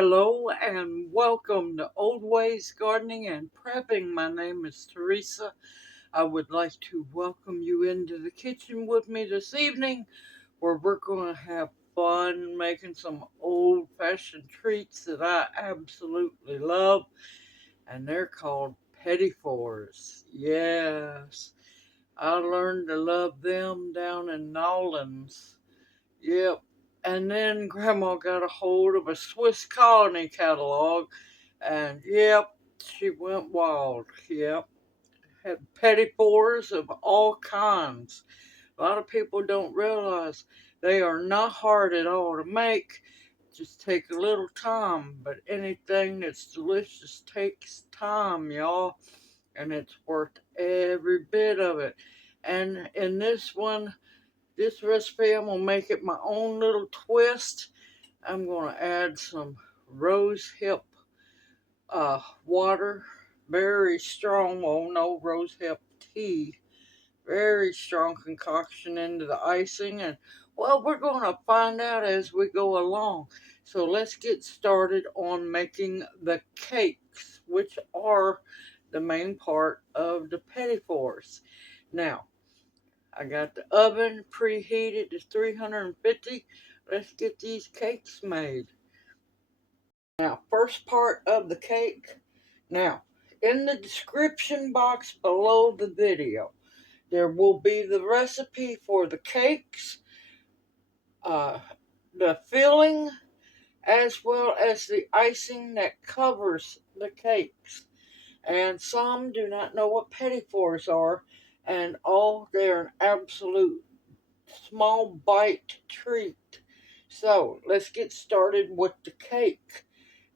Hello and welcome to Old Ways Gardening and Prepping. My name is Teresa. I would like to welcome you into the kitchen with me this evening where we're going to have fun making some old-fashioned treats that I absolutely love, and they're called petit fours. Yes, I learned to love them down in Nolans. Yep. And then Grandma got a hold of a Swiss Colony catalog, and yep, she went wild. Yep. Had petit fours of all kinds. A lot of people don't realize they are not hard at all to make. Just take a little time, but anything that's delicious takes time, y'all, and it's worth every bit of it. And in this recipe, I'm going to make it my own little twist. I'm going to add some rose hip water, very strong, well, no, rose hip tea, very strong concoction into the icing. And, well, we're going to find out as we go along. So let's get started on making the cakes, which are the main part of the petit fours. Now, I got the oven preheated to 350. Let's get these cakes made. Now, first part of the cake. Now, in the description box below the video, there will be the recipe for the cakes, uh, the filling, as well as the icing that covers the cakes. And some do not know what petit fours are, and they're an absolute small bite treat. So let's get started with the cake.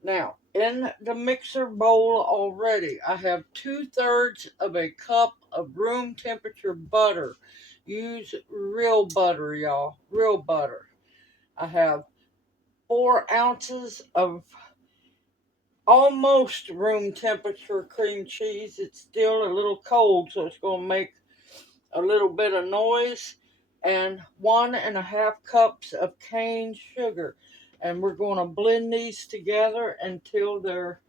Now, in the mixer bowl already, I have 2/3 of a cup of room temperature butter. Use real butter, y'all, real butter. I have 4 ounces of almost room temperature cream cheese. It's still a little cold, so it's going to make a little bit of noise, and 1.5 cups of cane sugar. And we're going to blend these together until they're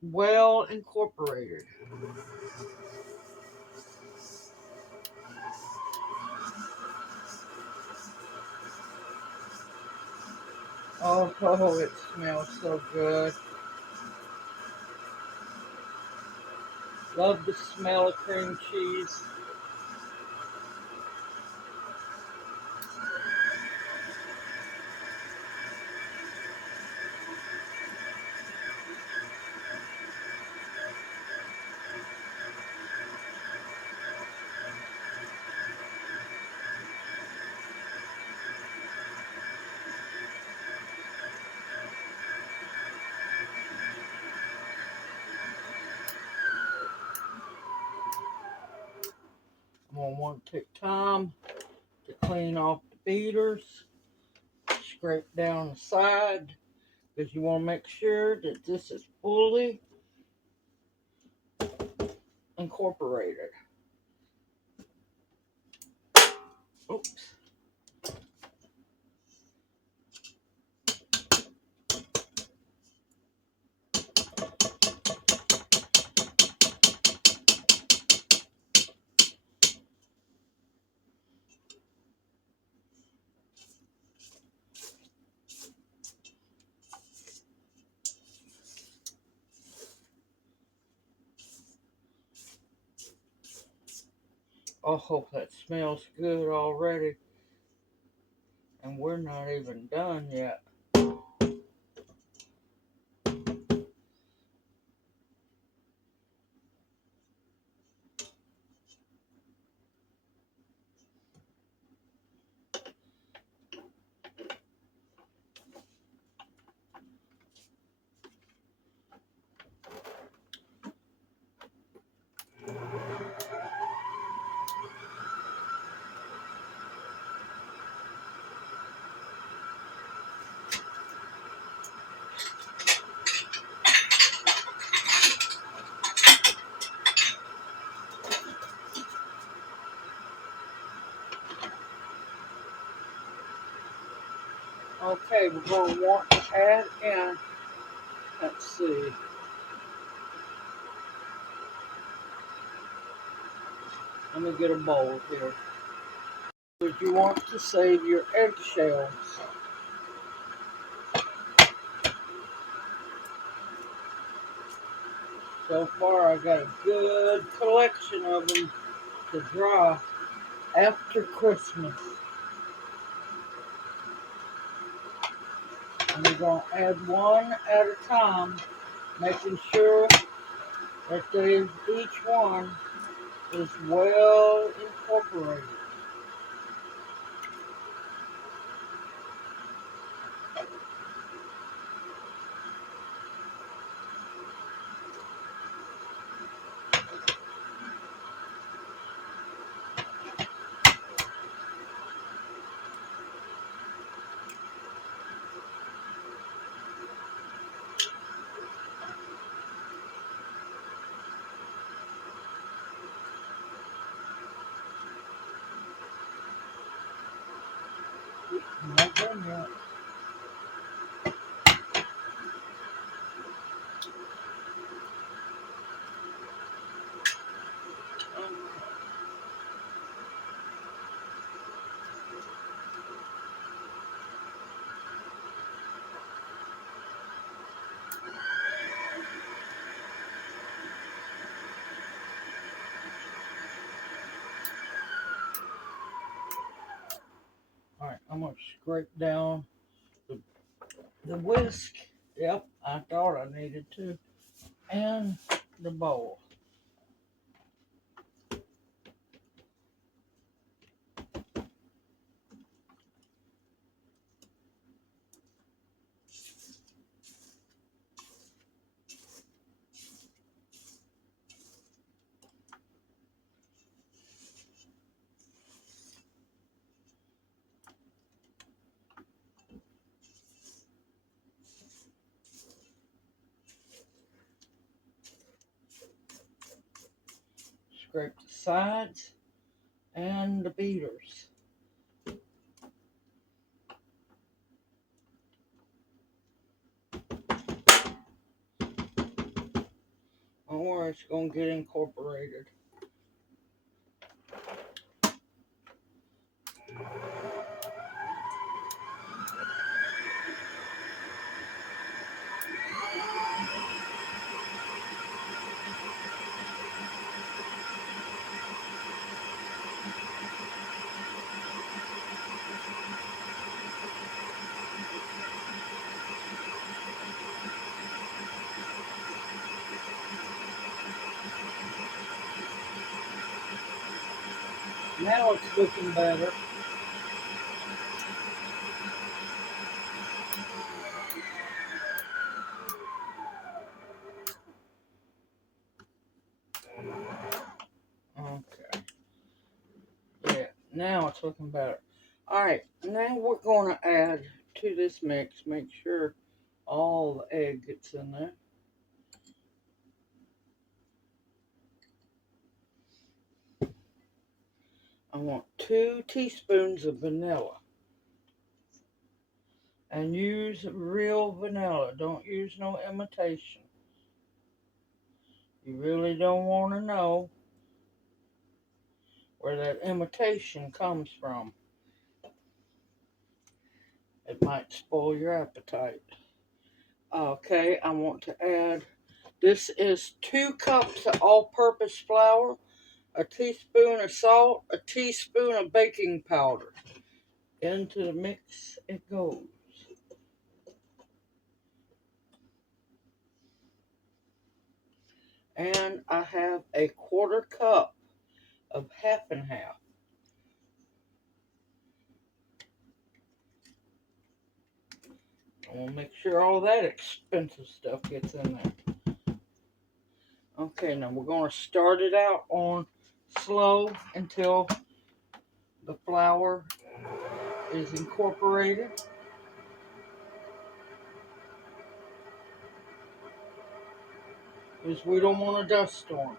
well incorporated. Oh, it smells so good. Love the smell of cream cheese. I'm going to want to take time to clean off the beaters, scrape down the side, because you want to make sure that this is fully incorporated. Oops. Oh, that smells good already. And we're not even done yet. Okay, we're going to want to add in Let's see. Let me get a bowl here. But you want to save your eggshells. So far, I got a good collection of them to dry after Christmas. And we're going to add one at a time, making sure that each one is well incorporated. Not done yet. Alright, I'm going to scrape down the whisk. Yep, I thought I needed to. And the bowl. Scrape the sides and the beaters. Or it's going to get incorporated. Now it's looking better. Okay. Yeah, now it's looking better. Alright, now we're going to add to this mix, make sure all the egg gets in there. I want 2 teaspoons of vanilla. And use real vanilla. Don't use no imitation. You really don't want to know where that imitation comes from. It might spoil your appetite. Okay, I want to add, this is 2 cups of all-purpose flour, a teaspoon of salt, a teaspoon of baking powder. Into the mix it goes. And I have a 1/4 cup of half and half. We'll make sure all that expensive stuff gets in there. Okay, now we're going to start it out on slow until the flour is incorporated. Because we don't want a dust storm.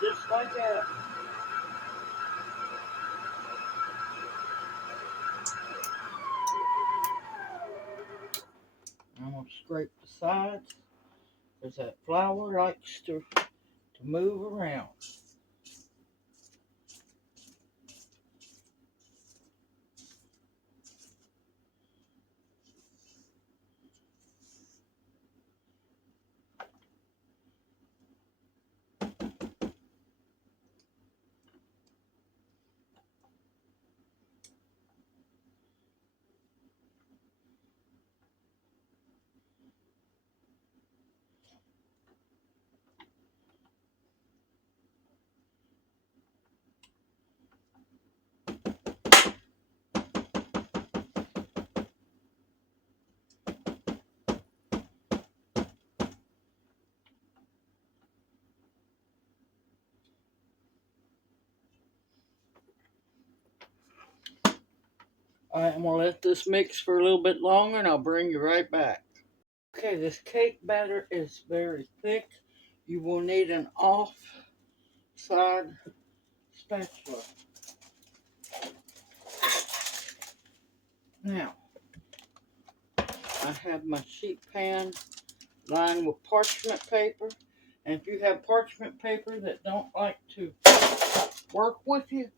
Just like that. scrape the sides because that flour likes to move around. Alright, I'm going to let this mix for a little bit longer and I'll bring you right back. Okay, this cake batter is very thick. You will need an off-side spatula. Now, I have my sheet pan lined with parchment paper. And if you have parchment paper that don't like to work with you,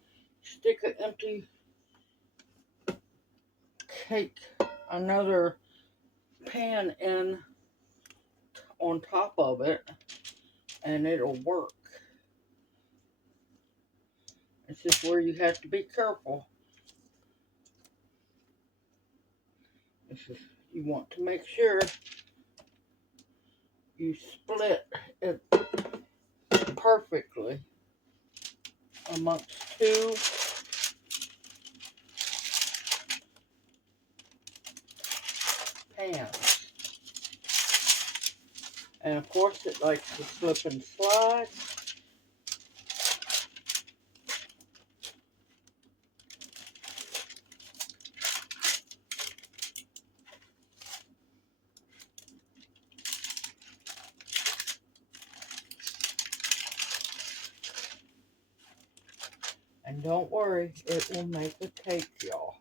stick an empty cake, another pan in on top of it, and it'll work. It's just where you have to be careful. You want to make sure you split it perfectly amongst two pans. And of course it likes to slip and slide. And don't worry, it will make a cake, y'all.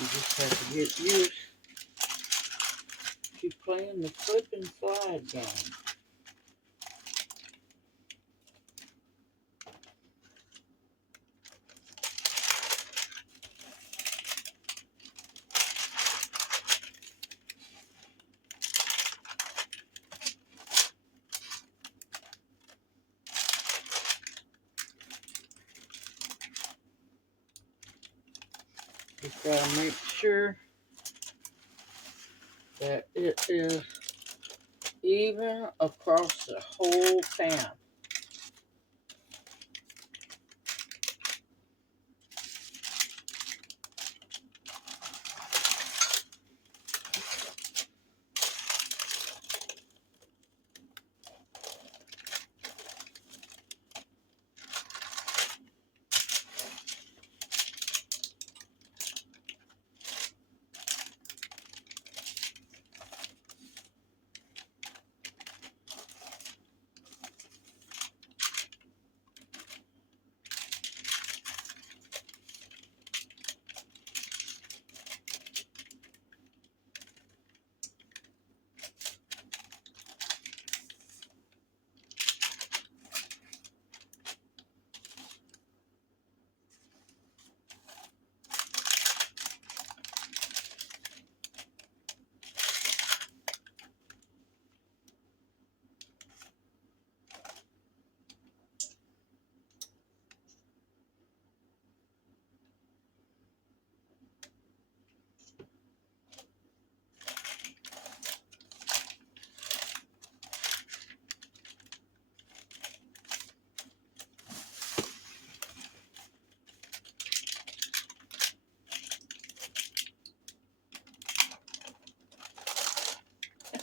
You just have to get used to playing the slip and slide game. Just gotta make sure that it is even across the whole pan.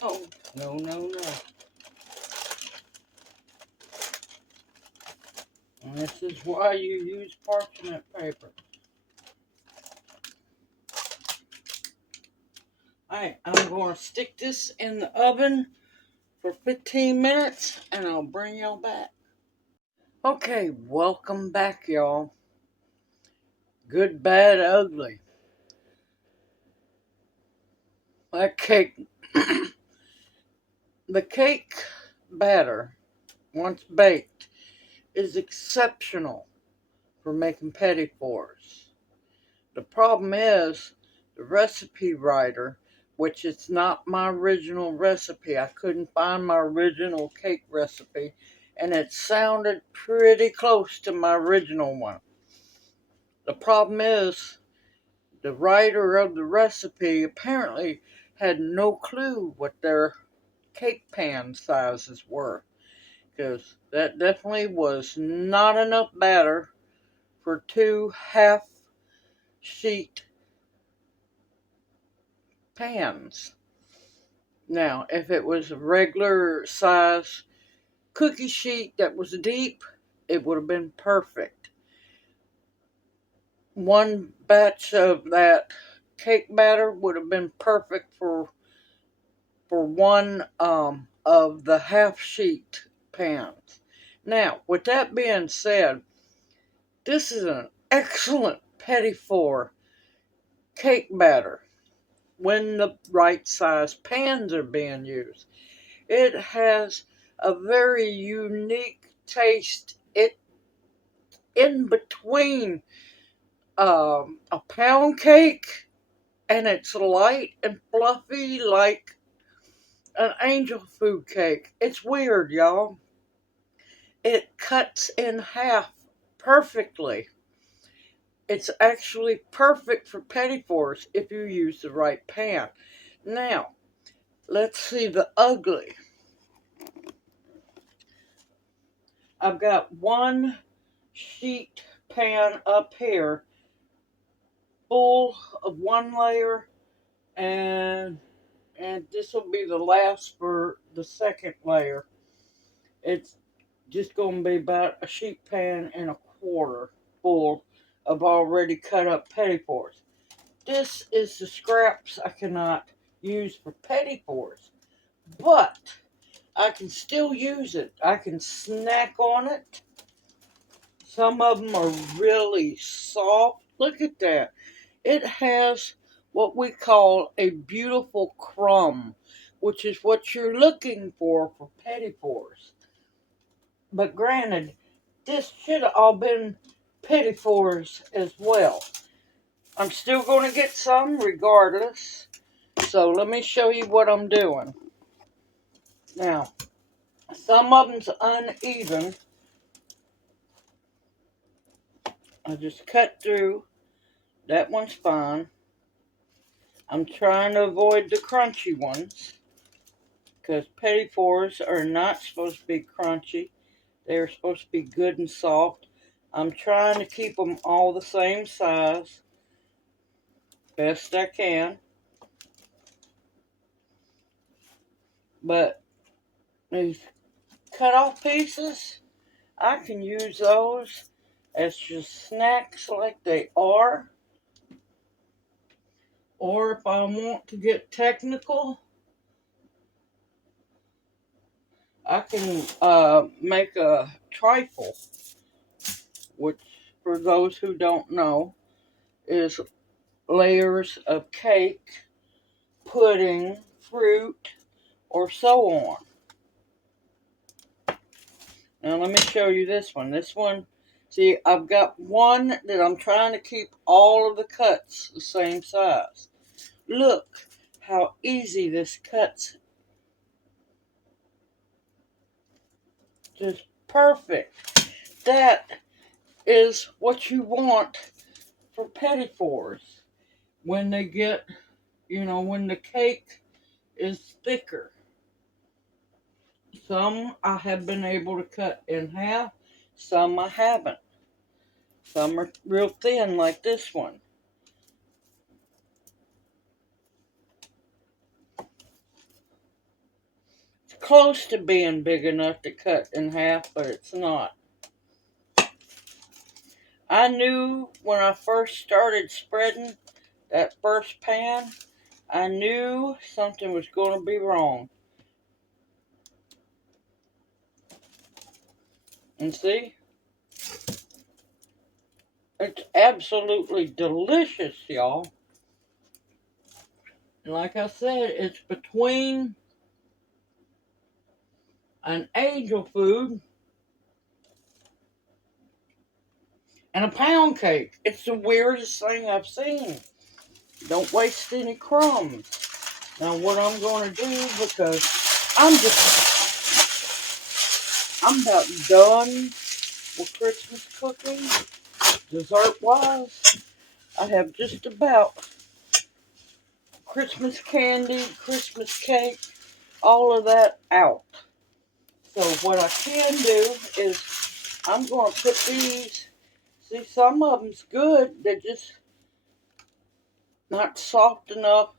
Oh, no, no, no. And this is why you use parchment paper. Alright, I'm going to stick this in the oven for 15 minutes and I'll bring y'all back. Okay, welcome back, y'all. Good, bad, ugly. That cake, the cake batter, once baked, is exceptional for making petit fours. The problem is the recipe writer, which is not my original recipe. I couldn't find my original cake recipe, and it sounded pretty close to my original one. The problem is the writer of the recipe apparently had no clue what their cake pan sizes were, because that definitely was not enough batter for 2 half sheet pans. Now, if it was a regular size cookie sheet that was deep, it would have been perfect. One batch of that cake batter would have been perfect for one of the half sheet pans. Now, with that being said, this is an excellent petit four cake batter when the right size pans are being used. It has a very unique taste. It in between a pound cake, and it's light and fluffy like an angel food cake. It's weird, y'all. It cuts in half perfectly. It's actually perfect for petit fours if you use the right pan. Now, let's see the ugly. I've got one sheet pan up here full of one layer, and this will be the last for the second layer. It's just going to be about a sheet pan and a quarter full of already cut up petit fours. This is the scraps I cannot use for petit fours, but I can still use it. I can snack on it. Some of them are really soft. Look at that. It has what we call a beautiful crumb, which is what you're looking for petit fours. But granted, this should have all been petit fours as well. I'm still going to get some regardless. So let me show you what I'm doing. Now, some of them's uneven. I just cut through. That one's fine. I'm trying to avoid the crunchy ones, because petit fours are not supposed to be crunchy. They're supposed to be good and soft. I'm trying to keep them all the same size, best I can. But these cut off pieces, I can use those as just snacks like they are. Or if I want to get technical, I can make a trifle, which for those who don't know is layers of cake, pudding, fruit, or so on. Now let me show you this one. This one, see, I've got one that I'm trying to keep all of the cuts the same size. Look how easy this cuts. Just perfect. That is what you want for petit fours. When they get, when the cake is thicker. Some I have been able to cut in half, some I haven't. Some are real thin like this one. It's close to being big enough to cut in half, but it's not. I knew when I first started spreading that first pan, I knew something was going to be wrong. And see, it's absolutely delicious, y'all. And like I said, it's between an angel food and a pound cake. It's the weirdest thing I've seen. Don't waste any crumbs. Now what I'm going to do, because I'm about done with Christmas cooking, dessert-wise. I have just about Christmas candy, Christmas cake, all of that out. So what I can do is I'm going to put these, see, some of them's good, they're just not soft enough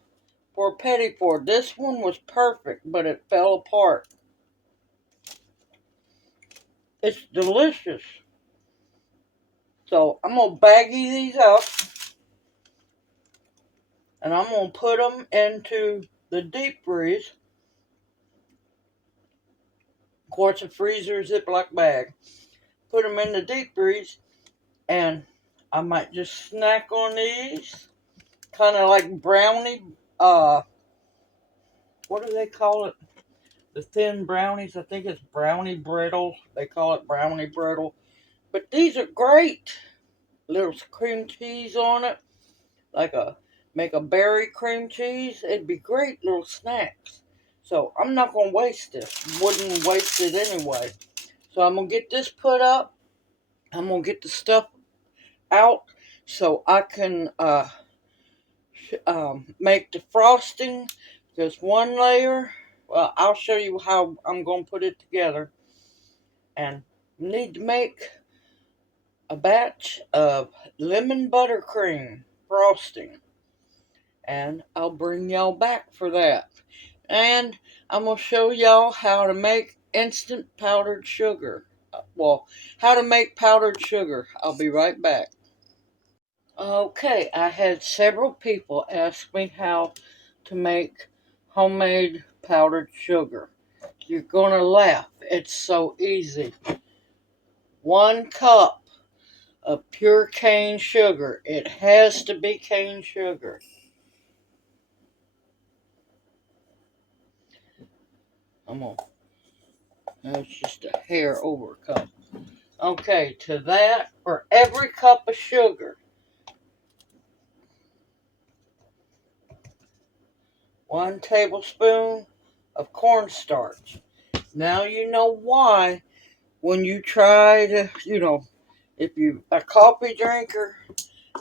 for a petit. This one was perfect, but it fell apart. It's delicious. So I'm going to baggie these up, and I'm going to put them into the deep freeze. Of course, a freezer Ziploc bag. Put them in the deep freeze, and I might just snack on these. Kind of like brownie, what do they call it? The thin brownies. I think it's brownie brittle. They call it brownie brittle. But these are great. Little cream cheese on it. Make a berry cream cheese. It'd be great little snacks. So I'm not going to waste this. Wouldn't waste it anyway. So I'm going to get this put up. I'm going to get the stuff out so I can make the frosting. Just one layer. Well, I'll show you how I'm going to put it together. And need to make a batch of lemon buttercream frosting. And I'll bring y'all back for that. And I'm going to show y'all how to make instant powdered sugar. Well, how to make powdered sugar. I'll be right back. Okay, I had several people ask me how to make homemade powdered sugar. You're going to laugh. It's so easy. 1 cup of pure cane sugar. It has to be cane sugar. That's just a hair over a cup. Okay, to that, for every cup of sugar, 1 tablespoon of cornstarch. Now you know why when you try to, if you're a coffee drinker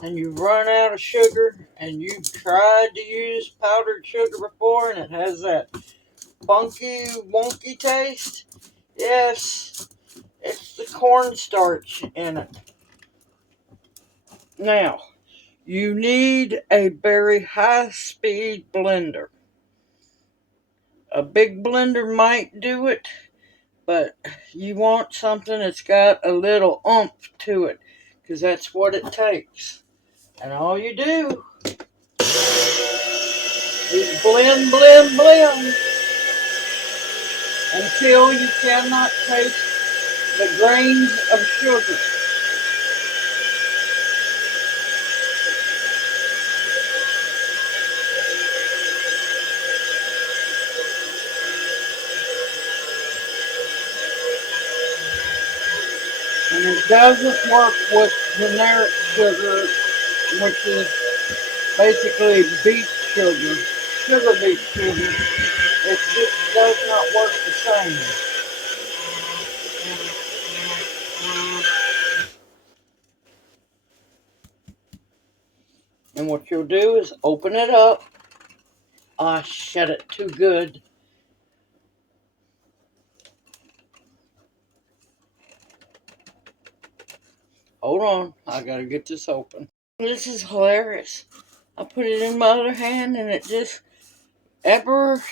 and you run out of sugar and you've tried to use powdered sugar before and it has that funky, wonky taste, yes, it's the cornstarch in it. Now, you need a very high-speed blender. A big blender might do it, but you want something that's got a little oomph to it, because that's what it takes. And all you do is blend, blend, blend until you cannot taste the grains of sugar. And it doesn't work with generic sugar, which is basically beet sugar, sugar beet sugar. It just does not work the same. And what you'll do is open it up. I shut it too good. Hold on, I gotta get this open. This is hilarious. I put it in my other hand and it just ever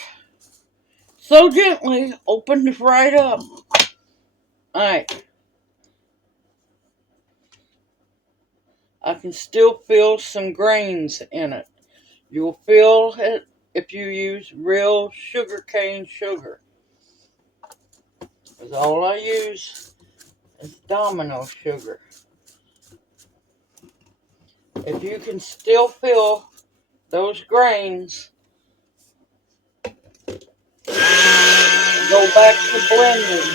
so gently opened right up. Alright. I can still feel some grains in it. You'll feel it if you use real sugar cane sugar. That's all I use. is domino sugar. If you can still feel those grains, go back to blending.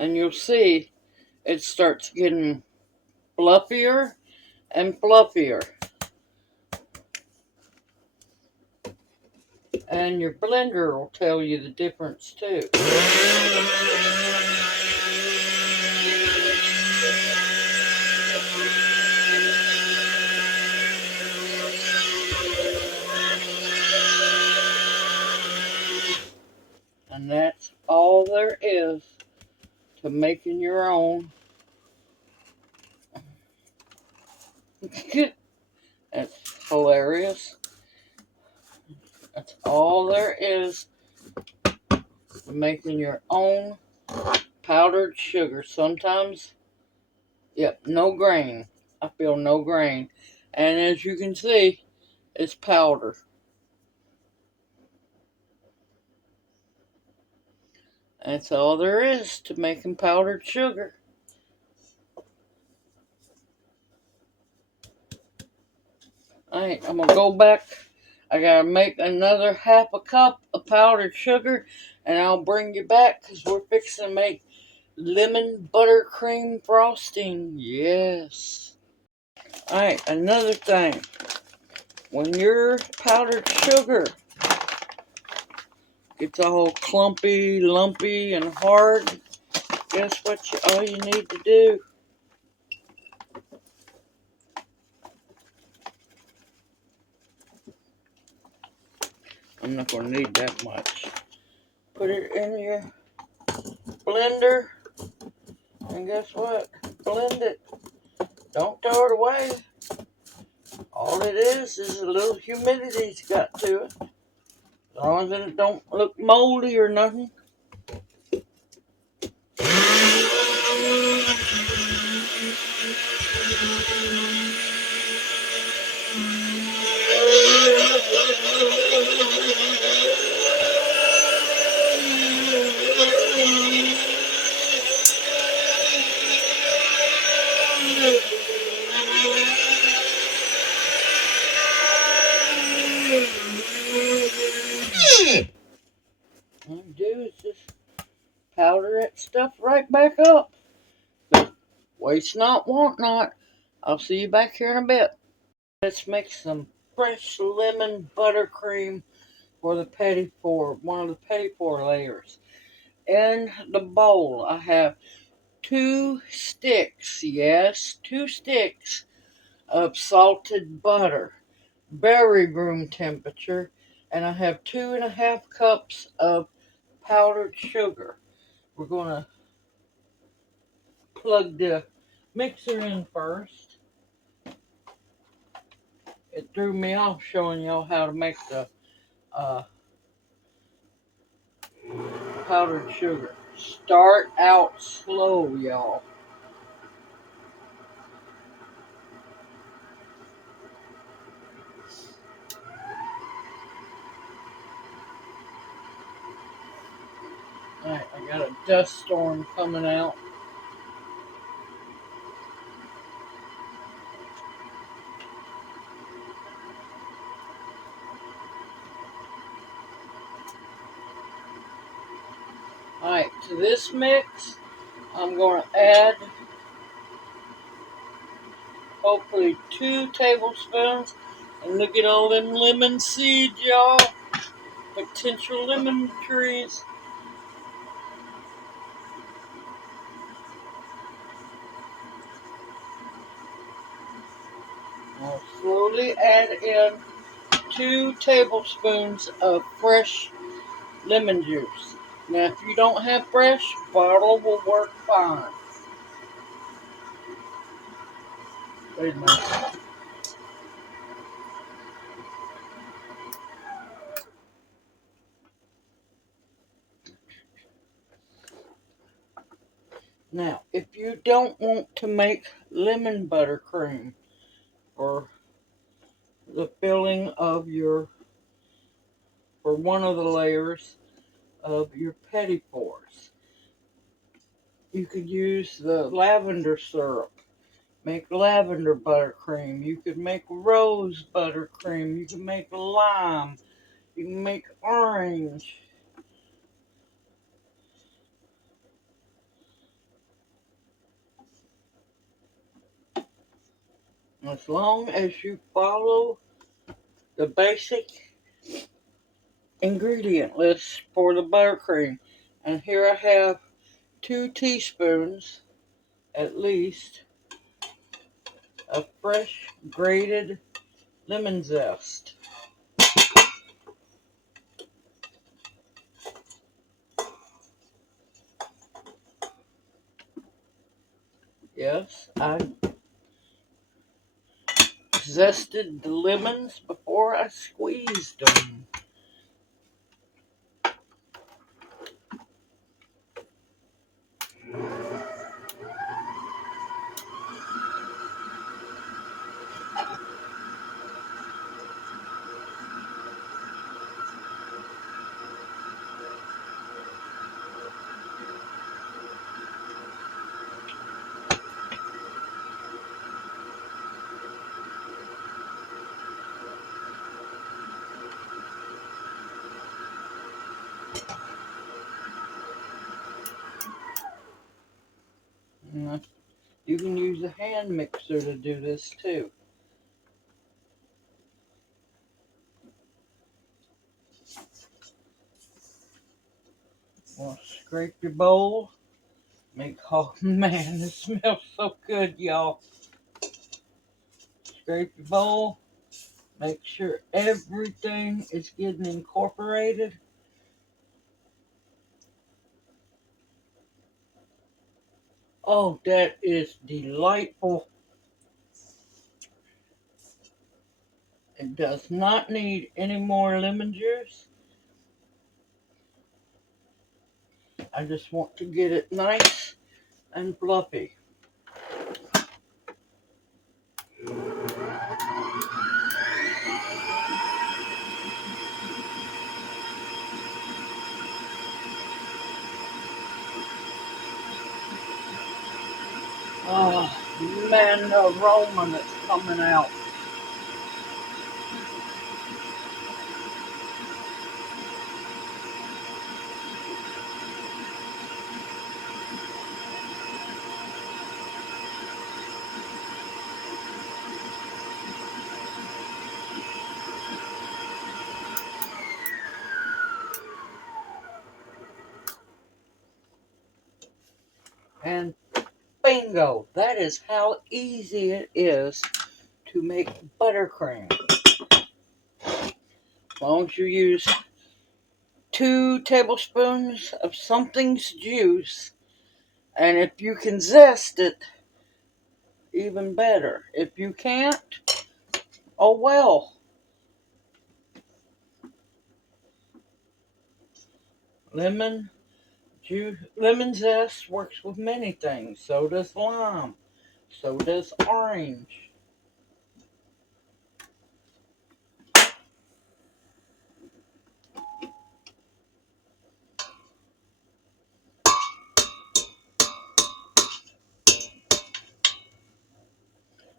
And you'll see it starts getting fluffier and fluffier. And your blender will tell you the difference too. And that's all there is to making your own. That's hilarious. That's all there is to making your own powdered sugar. Sometimes, yep, no grain. I feel no grain. And as you can see, it's powder. That's all there is to making powdered sugar. Alright, I'm going to go back. I got to make another half a cup of powdered sugar. And I'll bring you back because we're fixing to make lemon buttercream frosting. Yes. Alright, another thing. When your powdered sugar gets all clumpy, lumpy, and hard, guess what all you need to do? I'm not going to need that much. Put it in your blender, and guess what? Blend it. Don't throw it away. All it is a little humidity's got to it. As long as it don't look moldy or nothing. All you do is just powder that stuff right back up. Waste not, want not. I'll see you back here in a bit. Let's make some fresh lemon buttercream for the petit four, one of the petit four layers. In the bowl, I have 2 sticks, yes, 2 sticks of salted butter, very room temperature, and I have 2.5 cups of powdered sugar. We're going to plug the mixer in first. It threw me off showing y'all how to make the powdered sugar. Start out slow, y'all. Alright, I got a dust storm coming out. Alright, to this mix, I'm going to add hopefully 2 tablespoons. And look at all them lemon seeds, y'all. Potential lemon trees. I'll slowly add in 2 tablespoons of fresh lemon juice. Now, if you don't have fresh, bottle will work fine. Wait a minute. Now, if you don't want to make lemon buttercream for the filling of your, for one of the layers of your petit fours, you could use the lavender syrup. Make lavender buttercream. You could make rose buttercream. You can make lime. You can make orange. As long as you follow the basic ingredient list for the buttercream. And here I have 2 teaspoons at least of fresh grated lemon zest. Yes, I zested the lemons before I squeezed them. You can use a hand mixer to do this too. Well, scrape your bowl. Oh man, it smells so good, y'all. Scrape your bowl. Make sure everything is getting incorporated. Oh, that is delightful. It does not need any more lemon juice. I just want to get it nice and fluffy. Oh, man, the aroma that's coming out. And bingo, that is how easy it is to make buttercream. As long as you use 2 tablespoons of something's juice, and if you can zest it, even better. If you can't, oh well. Lemon juice, lemon zest works with many things. So does lime. So does orange.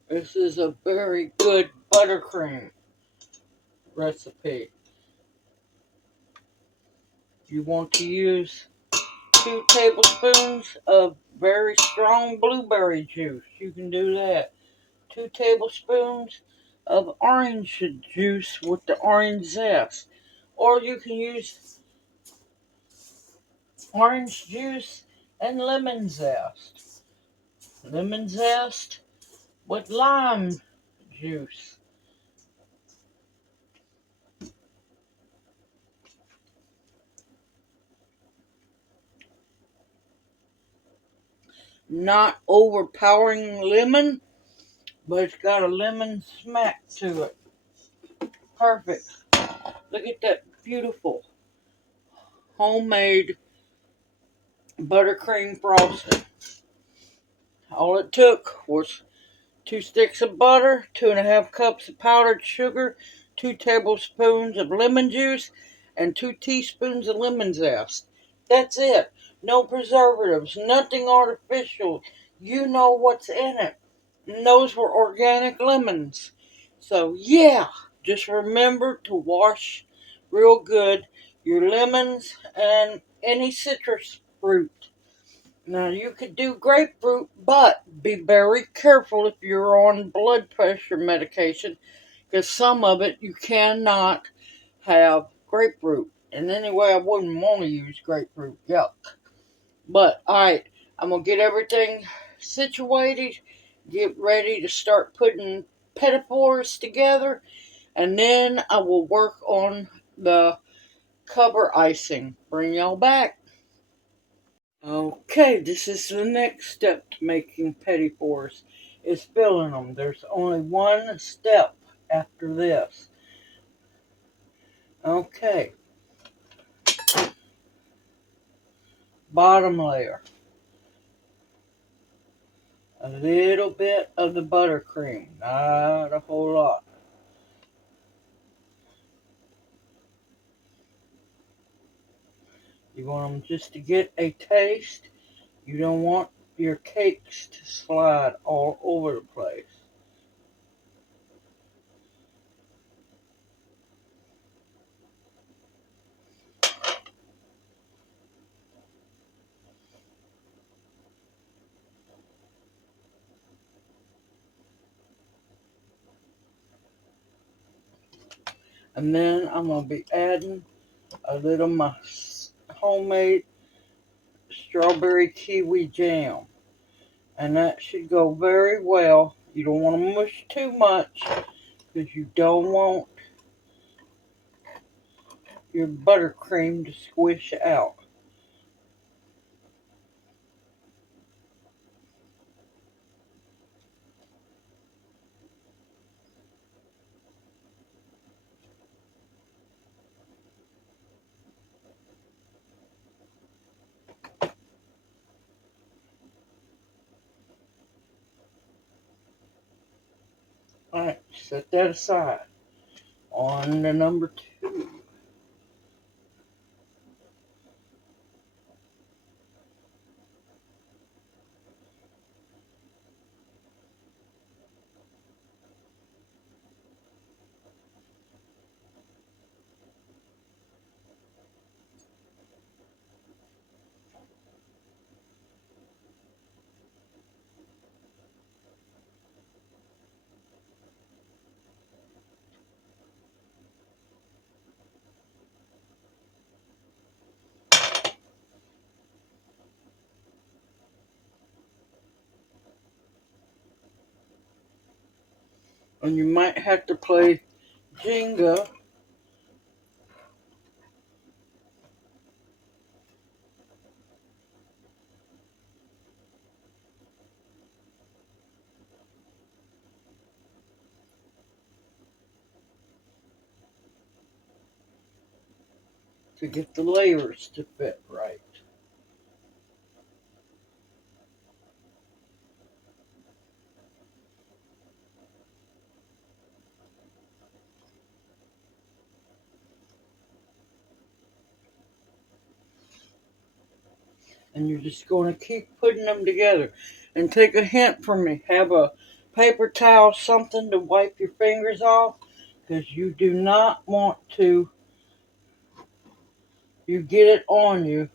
This is a very good buttercream recipe. You want to use 2 tablespoons of very strong blueberry juice. You can do that. 2 tablespoons of orange juice with the orange zest. Or you can use orange juice and lemon zest. Lemon zest with lime juice. Not overpowering lemon, but it's got a lemon smack to it. Perfect. Look at that beautiful homemade buttercream frosting. All it took was 2 sticks of butter, 2.5 cups of powdered sugar, 2 tablespoons of lemon juice, and 2 teaspoons of lemon zest. That's it. No preservatives, nothing artificial. You know what's in it. And those were organic lemons. So, yeah, just remember to wash real good your lemons and any citrus fruit. Now, you could do grapefruit, but be very careful if you're on blood pressure medication, because some of it you cannot have grapefruit. And anyway, I wouldn't want to use grapefruit. Yuck. But, alright, I'm going to get everything situated, get ready to start putting petit together, and then I will work on the cover icing. Bring y'all back. Okay, this is the next step to making petit fours, is filling them. There's only one step after this. Okay, bottom layer. A little bit of the buttercream, not a whole lot. You want them just to get a taste. You don't want your cakes to slide all over the place. And then I'm going to be adding a little of my homemade strawberry kiwi jam. And that should go very well. You don't want to mush too much because you don't want your buttercream to squish out. Alright, set that aside. On to number 2. And you might have to play Jenga to get the layers to fit right. And you're just going to keep putting them together. And take a hint from me. Have a paper towel, something to wipe your fingers off, because you do not want to, you get it on you.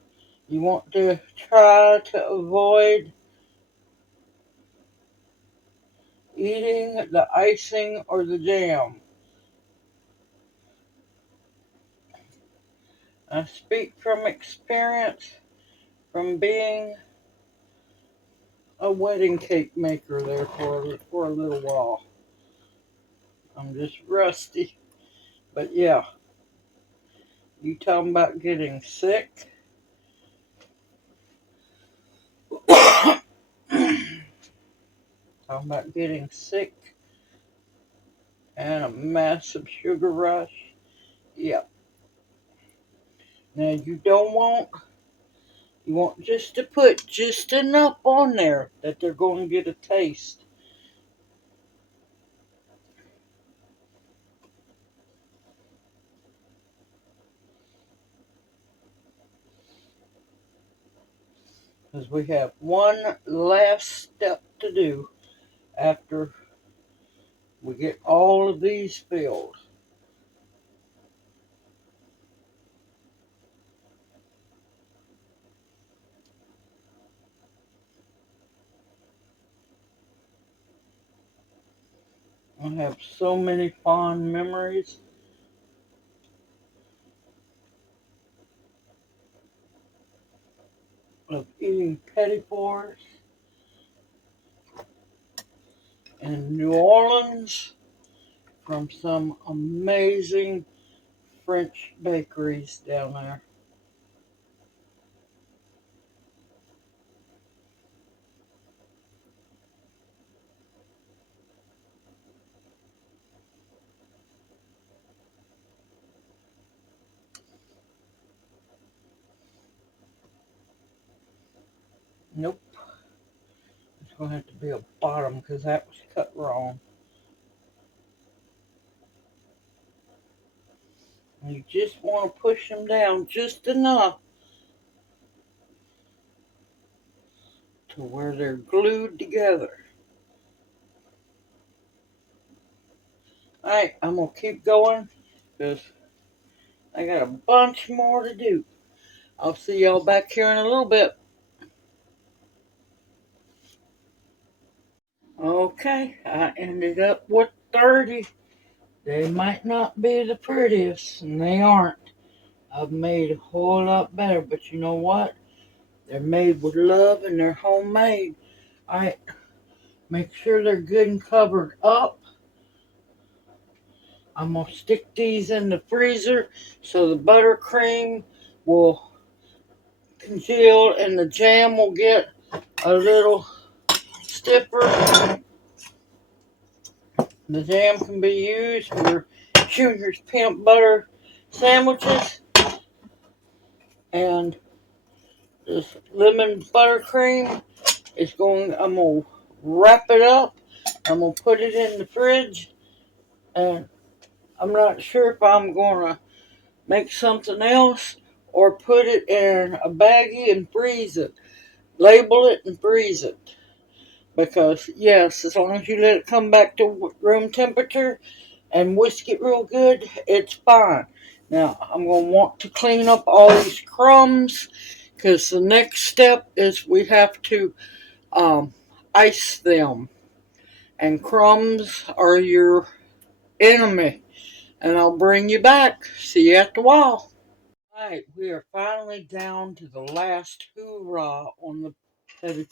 You want to try to avoid eating the icing or the jam. I speak from experience from being a wedding cake maker there for a little while. I'm just rusty. But yeah, you talking about getting sick? Talking about getting sick and a massive sugar rush? Yep. Now you don't want You want just to put just enough on there that they're going to get a taste. Because we have one last step to do after we get all of these filled. I have so many fond memories of eating Petit in New Orleans from some amazing French bakeries down there. Nope, it's going to have to be a bottom because that was cut wrong. And you just want to push them down just enough to where they're glued together. Alright, I'm going to keep going because I got a bunch more to do. I'll see y'all back here in a little bit. Okay, I ended up with 30. They might not be the prettiest, and they aren't. I've made a whole lot better, but you know what? They're made with love and they're homemade. Alright, make sure they're good and covered up. I'm going to stick these in the freezer so the buttercream will congeal and the jam will get a little stiffer. The jam can be used for Junior's peanut butter sandwiches. And this lemon buttercream I'm going to wrap it up. I'm going to put it in the fridge. And I'm not sure if I'm going to make something else or put it in a baggie and freeze it. Label it and freeze it. Because, yes, as long as you let it come back to room temperature and whisk it real good, it's fine. Now, I'm going to want to clean up all these crumbs because the next step is we have to ice them. And crumbs are your enemy. And I'll bring you back. See you after a while. Alright, we are finally down to the last hoorah on the Petit.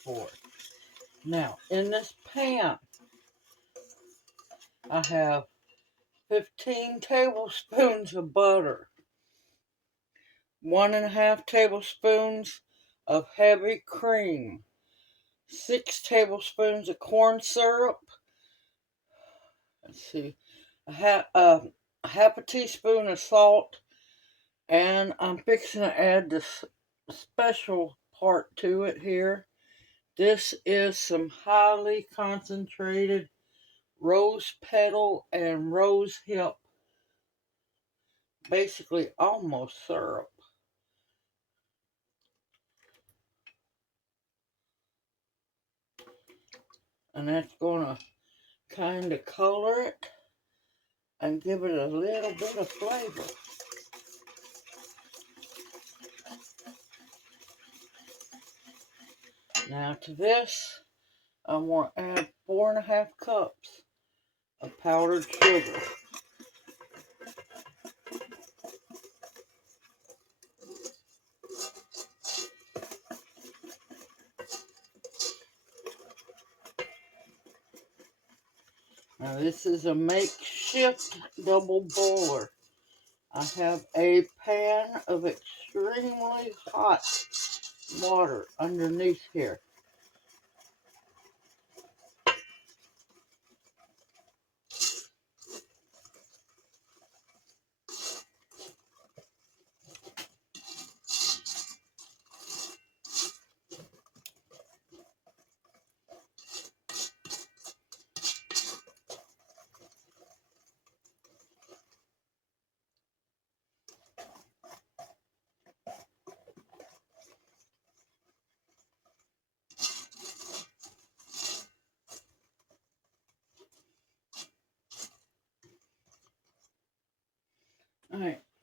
Now, in this pan, I have 15 tablespoons of butter, 1.5 tablespoons of heavy cream, 6 tablespoons of corn syrup, let's see, half a teaspoon of salt, and I'm fixing to add this special part to it here. This is some highly concentrated rose petal and rose hip, basically almost syrup. And that's going to kind of color it and give it a little bit of flavor. Now to this, I want to add 4.5 cups of powdered sugar. Now this is a makeshift double boiler. I have a pan of extremely hot water underneath here.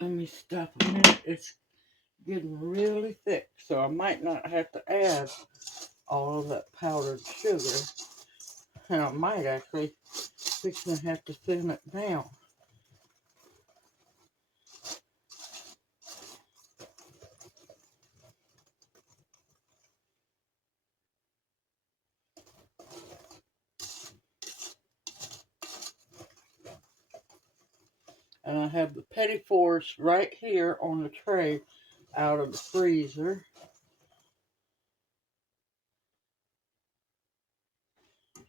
Let me stop a minute. It's getting really thick, so I might not have to add all of that powdered sugar. And I might actually fix and have to thin it down. And I have the Petit right here on the tray out of the freezer.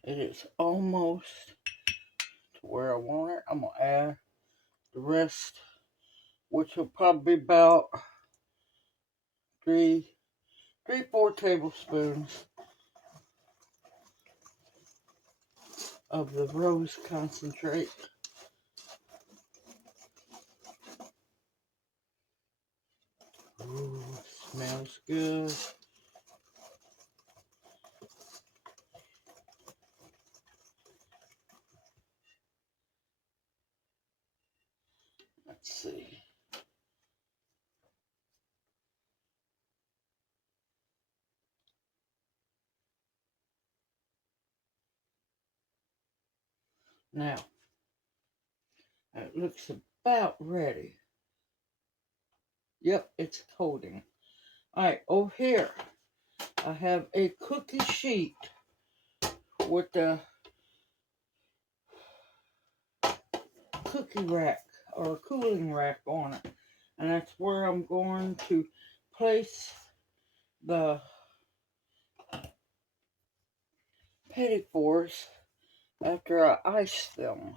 It is almost to where I want it. I'm going to add the rest, which will probably be about 4 tablespoons of the rose concentrate. Ooh, smells good. Let's see. Now, it looks about ready. Yep, it's coating. Alright, over here, I have a cookie sheet with the cookie rack or cooling rack on it. And that's where I'm going to place the petit fours after I ice them.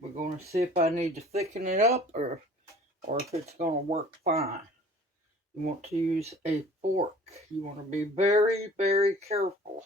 We're going to see if I need to thicken it up or if it's going to work fine. You want to use a fork. You want to be very, very careful.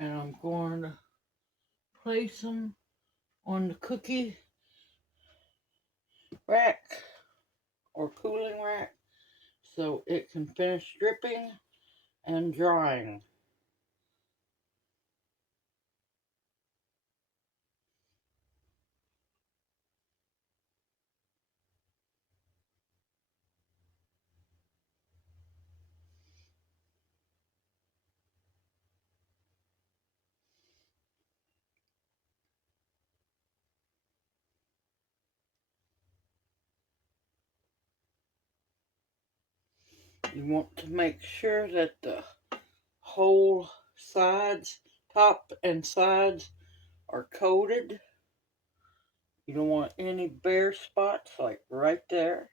And I'm going to place them on the cookie rack or cooling rack so it can finish dripping and drying. You want to make sure that the whole sides, top and sides, are coated. You don't want any bare spots like right there.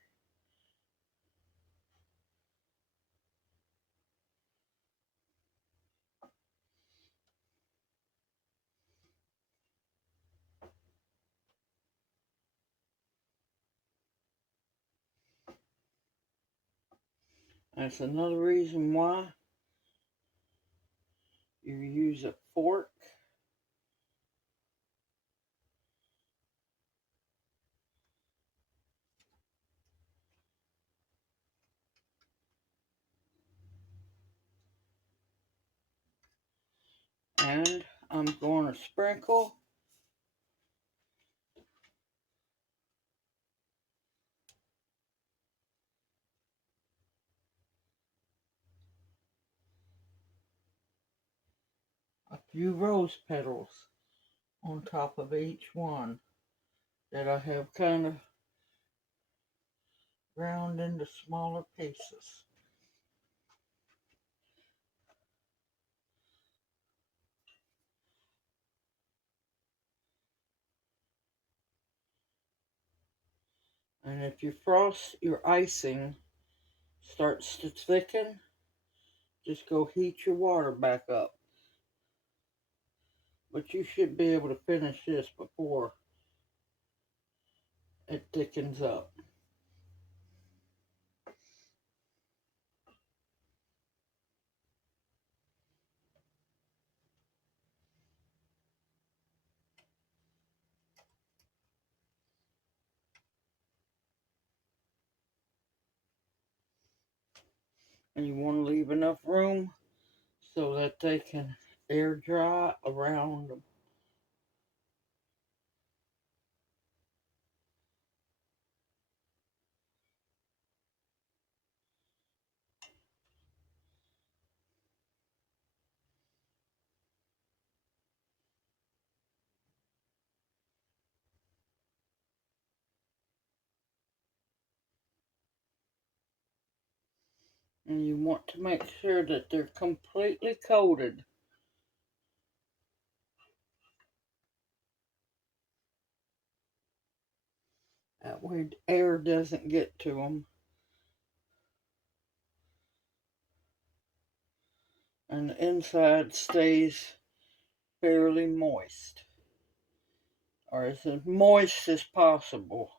That's another reason why you use a fork. And I'm going to sprinkle a few rose petals on top of each one. that I have kind of ground into smaller pieces. And if your frost, your icing starts to thicken, just go heat your water back up. But you should be able to finish this before it thickens up. And you want to leave enough room so that they can air dry around them. And you want to make sure that they're completely coated. That way air doesn't get to them. And the inside stays fairly moist. Or as moist as possible.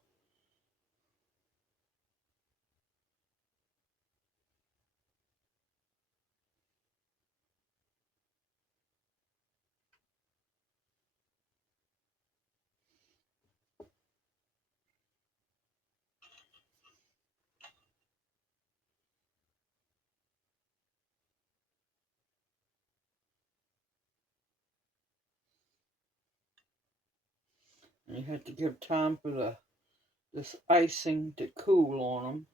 And you have to give time for this icing to cool on them.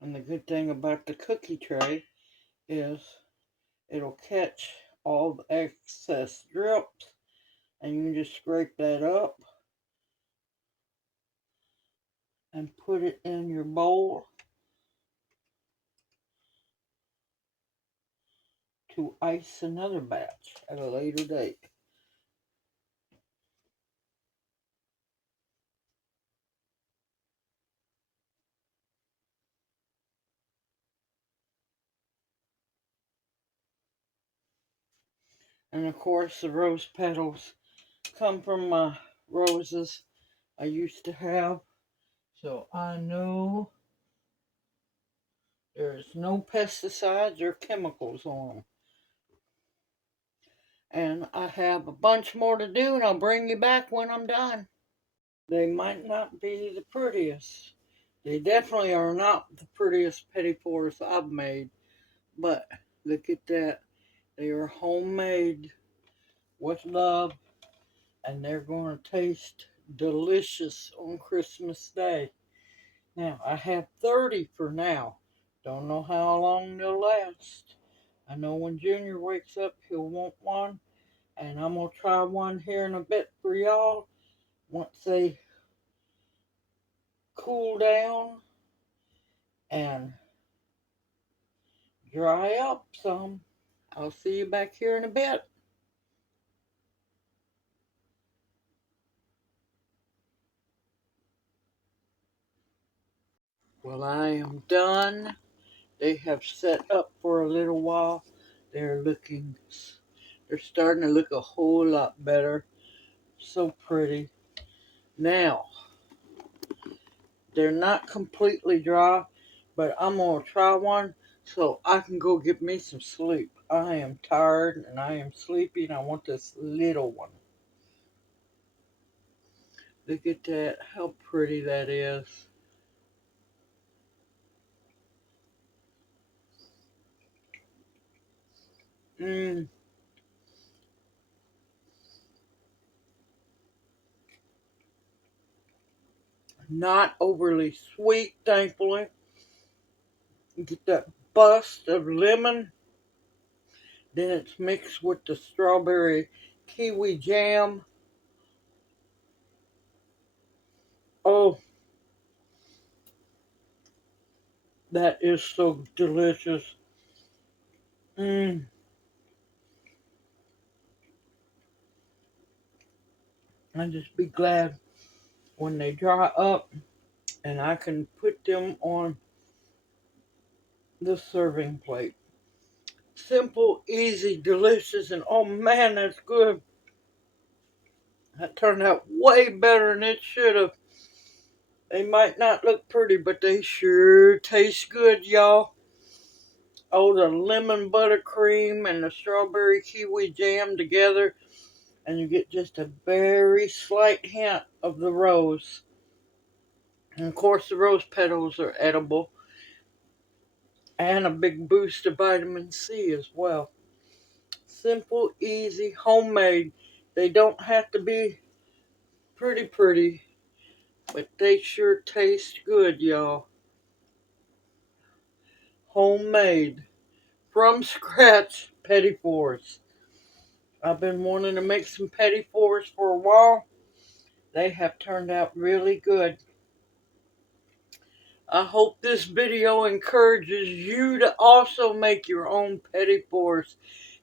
And the good thing about the cookie tray is it'll catch all the excess drips, and you can just scrape that up and put it in your bowl to ice another batch at a later date. And of course the rose petals come from my roses I used to have, so I know there's no pesticides or chemicals on them. And I have a bunch more to do, and I'll bring you back when I'm done. They might not be the prettiest. They definitely are not the prettiest petit fours I've made, but look at that. They are homemade with love, and they're going to taste delicious on Christmas Day. Now, I have 30 for now. Don't know how long they'll last. I know when Junior wakes up, he'll want one, and I'm going to try one here in a bit for y'all once they cool down and dry up some. I'll see you back here in a bit. Well, I am done. They have set up for a little while. They're looking, they're starting to look a whole lot better. So pretty. Now, they're not completely dry, but I'm going to try one so I can go get me some sleep. I am tired and I am sleepy and I want this little one. Look at that, how pretty that is. Mmm. Not overly sweet, thankfully. You get that bust of lemon. Then it's mixed with the strawberry kiwi jam. Oh, that is so delicious. Mmm. I just be glad when they dry up and I can put them on the serving plate. Simple, easy, delicious, and oh man, that's good. That turned out way better than it should have. They might not look pretty, but they sure taste good, y'all. Oh, the lemon buttercream and the strawberry kiwi jam together, and you get just a very slight hint of the rose. And of course, the rose petals are edible, and a big boost of vitamin C as well. Simple, easy, homemade. They don't have to be pretty, but they sure taste good, y'all. Homemade, from scratch petit fours. I've been wanting to make some petit fours for a while. They have turned out really good. I hope this video encourages you to also make your own petit fours,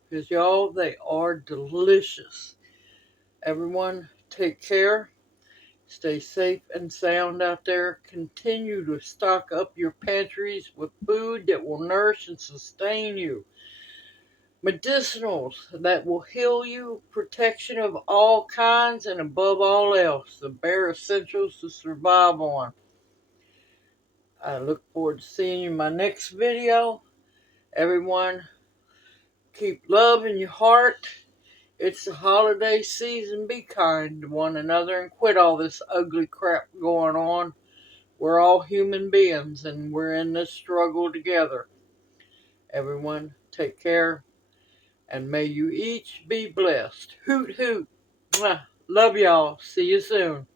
because y'all, they are delicious. Everyone, take care. Stay safe and sound out there. Continue to stock up your pantries with food that will nourish and sustain you. Medicinals that will heal you. Protection of all kinds, and above all else, the bare essentials to survive on. I look forward to seeing you in my next video. Everyone, keep love in your heart. It's the holiday season. Be kind to one another and quit all this ugly crap going on. We're all human beings and we're in this struggle together. Everyone, take care and may you each be blessed. Hoot hoot. Mwah. Love y'all. See you soon.